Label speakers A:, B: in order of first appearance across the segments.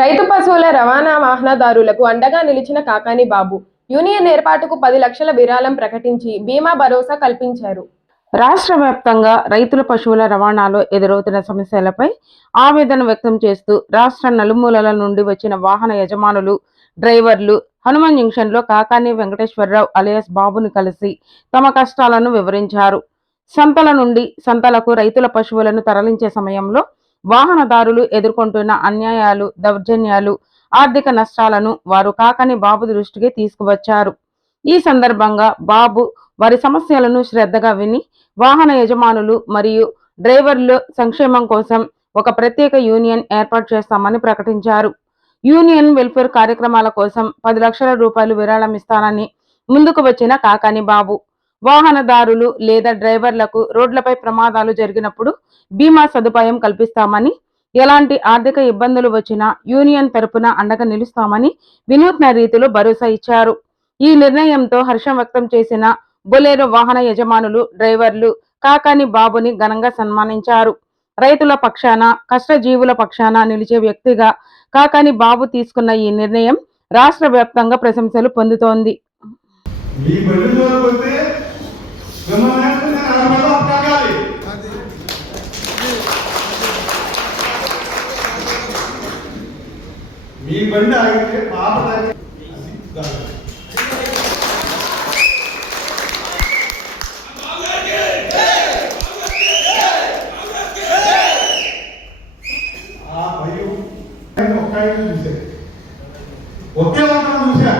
A: రైతు పశువుల రవాణా వాహనదారులకు అండగా నిలిచిన కాకాని బాబు యూనియన్ ఏర్పాటుకు పది లక్షల విరాళం ప్రకటించి బీమా భరోసా కల్పించారు.
B: రాష్ట్ర వ్యాప్తంగా రైతుల పశువుల రవాణాలో ఎదురవుతున్న సమస్యలపై ఆవేదన వ్యక్తం చేస్తూ రాష్ట్ర నలుమూలల నుండి వచ్చిన వాహన యజమానులు డ్రైవర్లు హనుమాన్ జంక్షన్లో కాకాని వెంకటేశ్వరరావు అలియాస్ బాబును కలిసి తమ కష్టాలను వివరించారు. సంతల నుండి సంతలకు రైతుల పశువులను తరలించే సమయంలో వాహనదారులు ఎదుర్కొంటున్న అన్యాయాలు దౌర్జన్యాలు ఆర్థిక నష్టాలను వారు కాకని బాబు దృష్టికి తీసుకువచ్చారు. ఈ సందర్భంగా బాబు వారి సమస్యలను శ్రద్ధగా విని వాహన యజమానులు మరియు డ్రైవర్ల సంక్షేమం కోసం ఒక ప్రత్యేక యూనియన్ ఏర్పాటు చేస్తామని ప్రకటించారు. యూనియన్ వెల్ఫేర్ కార్యక్రమాల కోసం పది లక్షల రూపాయలు విరాళం ఇస్తానని ముందుకు వచ్చిన కాకాని బాబు వాహనదారులు లేదా డ్రైవర్లకు రోడ్లపై ప్రమాదాలు జరిగినప్పుడు బీమా సదుపాయం కల్పిస్తామని ఎలాంటి ఆర్థిక ఇబ్బందులు వచ్చినా యూనియన్ తరపున అండగా నిలుస్తామని వినూత్న రీతిలో భరోసా ఇచ్చారు. ఈ నిర్ణయంతో హర్షం వ్యక్తం చేసిన బొలేరో వాహన యజమానులు డ్రైవర్లు కాకాని బాబుని ఘనంగా సన్మానించారు. రైతుల పక్షాన కష్టజీవుల పక్షాన నిలిచే వ్యక్తిగా కాకాని బాబు తీసుకున్న ఈ నిర్ణయం రాష్ట్ర వ్యాప్తంగా ప్రశంసలు పొందుతోంది.
C: మీ బండిలో పోతే విమానాశ్రయం నడపడం అప్పగాలి మీ బండి ఆగితే పాప తాగి అది కాదు. ఆ భయం ఒక్క ఆయన చూశారు ఒకే ఒక్కరు చూశా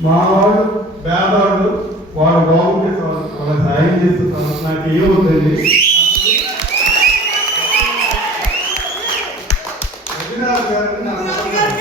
C: మా వాడు పేదవాడు వాడు బాగుంటే చాలు. వాళ్ళ సాయం చేస్తున్నారు. నాకు ఏమవుతుంది రఘునాథ్ గారిని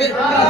D: Hey!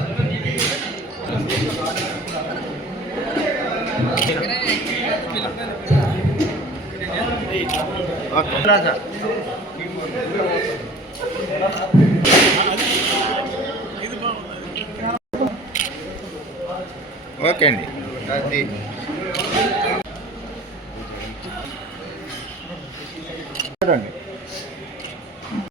D: ఓకే. అండి. అది. చూడండి.